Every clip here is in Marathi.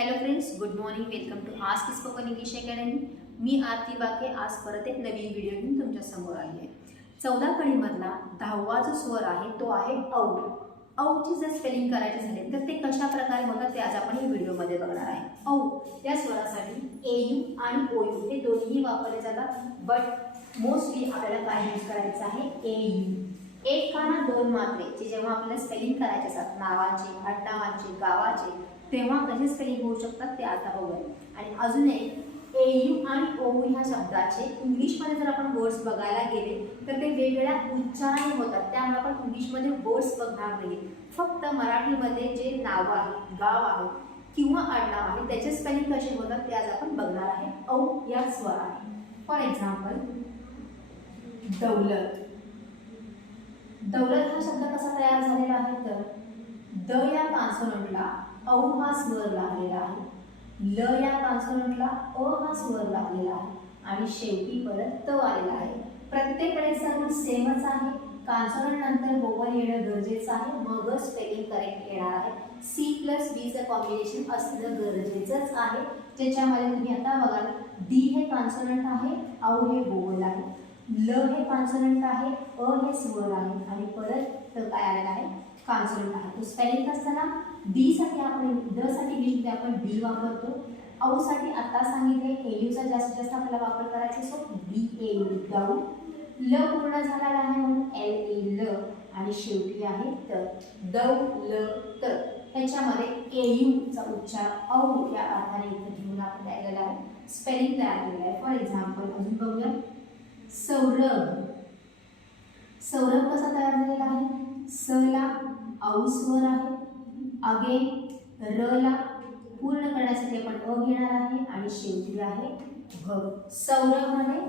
Hello friends, good morning. Welcome to Ask Spoken English Academy. मी आरती बाके आज परत एक नवीन व्हिडिओ घेऊन तुमच्या समोर आली आहे. 14 कळीमधला 10वा जो स्वर आहे तो आहे औ. औची जर स्पेलिंग करायचे झाले तर ते कशा प्रकारे होतात ते आज आपण या व्हिडिओमध्ये बघणार आहे. औ या स्वरासाठी एयू आणि ओयू हे दोन्ही वापरले जातात, बट मोस्टली आपल्याला काय यूज करायचं आहे, एयू. एक काना दोन मात्रे जे जेव्हा आपल्याला स्पेलिंग करायचे असतात नावाचे, आडनावाचे, गावाचे, तेव्हा कसे स्पेलिंग होऊ शकतात ते आता बघूया. आणि अजून एक एयू आणि ओयू ह्या शब्दाचे इंग्लिशमध्ये जर आपण वर्ड्स बघायला गेले तर ते वेगवेगळ्या उच्चाराने होतात, त्यामुळे आपण इंग्लिशमध्ये वर्ड्स बघणार नाही. फक्त मराठीमध्ये जे नाव आहे, गाव आहे किंवा आडनाव आहे त्याचे स्पेलिंग कसे होतात ते आज आपण बघणार आहे. औ या स्वराने. फॉर एक्झाम्पल, दौलत. दौलत हा शब्द कसा तयार झालेला आहे तर द या कॉन्सोनंटला औ हा स्वर लागलेला आहे, ल या कॉन्सोनंटला अ हा स्वर लागलेला आहे आणि शेवटी परत त आलेला आहे. प्रत्येक वेळेस सर्व सेमच आहे. कॉन्सोनंट नंतर वोवल येणं गरजेचं आहे, मगच स्पेलिंग करेक्ट येणार आहे. सी प्लस बीचं कॉम्बिनेशन असणं गरजेचंच आहे, ज्याच्यामध्ये तुम्ही आता बघाल डी हे कॉन्सोनंट आहे, औ हे वोवल आहे, ल हे कॉन्सोनंट आहे, अ हे स्वर आहे आणि परत त काय आलेलं आहे, कॉन्सोनंट आहे. तो स्पेलिंग असताना डी साठी आपण द साठी इंग्लिशमध्ये आपण डी वापरतो. औ साठी आता सांगितले एयूचा जास्तीत जास्त आपल्याला वापर करायचा असो, डी ए यू दौ. ल पूर्ण झालेला आहे म्हणून एल ए ल आणि शेवटी आहे तर दौ ल त. त्याच्यामध्ये एयूचा उच्चार औ या अर्थाने इथे घेऊन आपण द्यायला आहे, स्पेलिंग तयार केलेलं आहे. फॉर एक्झाम्पल अजून बघूया, सौरभ. सौरभ कसा तयार झालेला आहे, स ला औ स्वर आहे, अगे र ला पूर्ण करण्यासाठी आपण अ घेणार आहे आणि शेवटी आहे भ. सौरभ मध्ये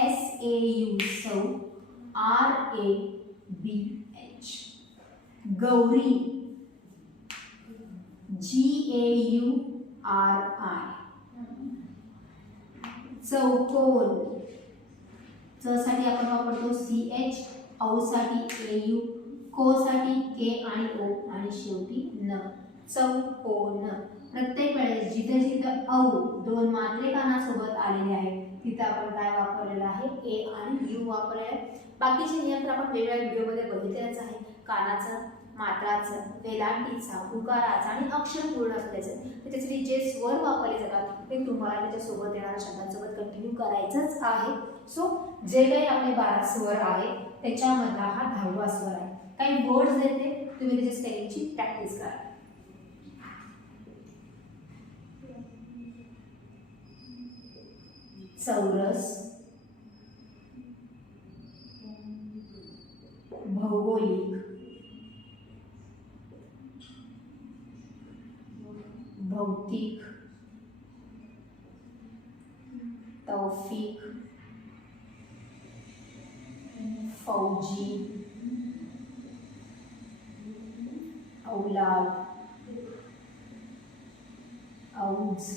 एस ए यू सौ, R A B H. Gauri G A U R I. चौकोन च साठी आपण वापरतो सी एच, औ साठी ए यू, को साठी के आणि ओ आणि शेवटी न. चौकोन. प्रत्येक वेळेस जिथे जिथे औ दोन मात्रे कानासोबत आलेले आहेत तिथे आपण काय वापरलेलं आहे, ए आणि यू वापरले आहे. बाकीचे नियम तर आपण वेगवेगळ्या व्हिडिओमध्ये बघितलेच आहे. कानाचं, मात्राचं, वेलांटीचा, उकाराचा आणि अक्षर पूर्ण असल्याचं. त्याच्यासाठी जे स्वर वापरले जातात ते तुम्हाला त्याच्यासोबत येणाऱ्या शब्दांसोबत कंटिन्यू करायचंच आहे. सो जे काही आपले 12 स्वर आहे त्याच्यामधला हा 10वा स्वर आहे. काही वर्ड्स देते, तुम्ही त्याच्या स्पेलिंगची प्रॅक्टिस करा. चौरस, भौगोलिक, भौतिक, तौफीक, फौजी, औलाद, औज,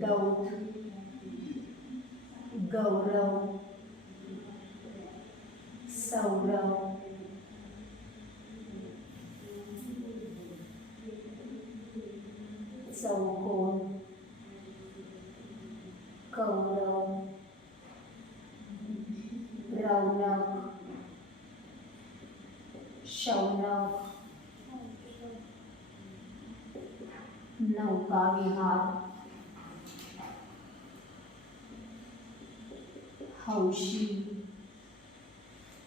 दौत, गौरव, सौरव, चौकोन, कौरव, रौनक, शौनक, नौका विहार, हौशी.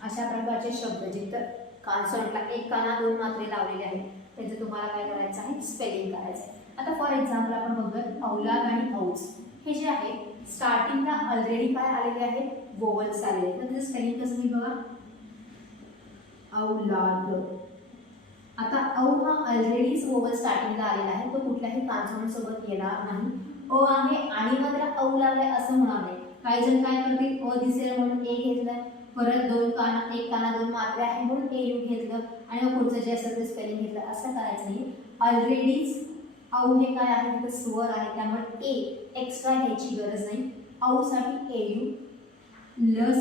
अशा प्रकारचे शब्द जिथं कॉन्सोनंटला एक काना दोन मात्रे लावलेले आहेत त्याचं तुम्हाला काय करायचं आहे, स्पेलिंग करायचं आहे. आता फॉर एक्झाम्पल आपण बघूया औलाद आणि औज. हे जे आहे स्टार्टिंगला ऑलरेडी काय आलेले आहेत, वोवल्स आलेले आहेत, तर त्याचं स्पेलिंग कसं मी बघा, औलाद. आता औ हा ऑलरेडीच वोवल स्टार्टिंगला आलेला आहे, तो कुठल्याही कॉन्सोनंट सोबत येणार नाही. अ आहे आणि मग त्याला औ लागलाय असं होणार नाही. काही जण काय करतील, अ दिसेल म्हणून ए घेतलं, परत एक काना दोन मात्रे आहे म्हणून ए यू घेतलं आणि मग पुढचं जे असेल ते स्पेलिंग घेतलं. असं करायचं नाही. ऑलरेडीच औ हे काय आहे, तिथं स्वर आहे त्यामुळे ए एक्स्ट्रा घ्यायची गरज नाही. औ साठी ए यू, ल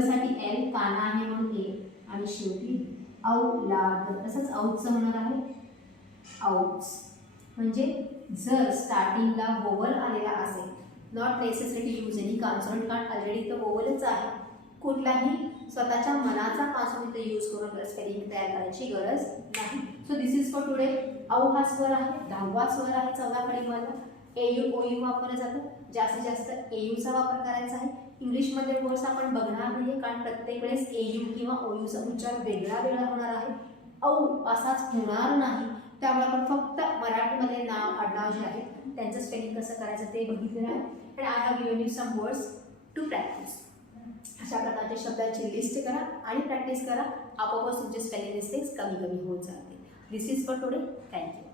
साठी एल काना आहे म्हणून ए आणि शेवटी औलाद. तसंच औचं होणार आहे आउट्स. म्हणजे जर स्टार्टिंगला वोवल आलेला असेल, not necessary to use any consonant कारण ऑलरेडी इथं वोवलच आहे. कुठलाही स्वतःच्या मनाचा कॉन्सोनंट इथं यूज करून स्पेलिंग तयार करायची गरज नाही. So this is for today. औ हा स्वर आहे, 10वा स्वर आहे 14 कळीमध्ये. एयू ओयू वापरलं जातं. जास्तीत जास्त एयूचा वापर करायचा आहे. इंग्लिशमध्ये वर्ड्स आपण बघणार नाही कारण प्रत्येक वेळेस एयू किंवा ओयूचा उच्चार वेगळा वेगळा होणार आहे. औ असाच होणार नाही. त्यामुळे आपण फक्त मराठीमध्ये नाव आडनाव जे आहे त्यांचं स्पेलिंग कसं करायचं ते बघितलेलं आहे. And I have given you some words to practice. अशा प्रकारचे शब्दांची लिस्ट करा आणि प्रॅक्टिस करा. आपोआपच तुमचे स्पेलिंग मिस्टेक्स कमी कमी होत जातील. दिस इज फॉर टुडे. थँक्यू.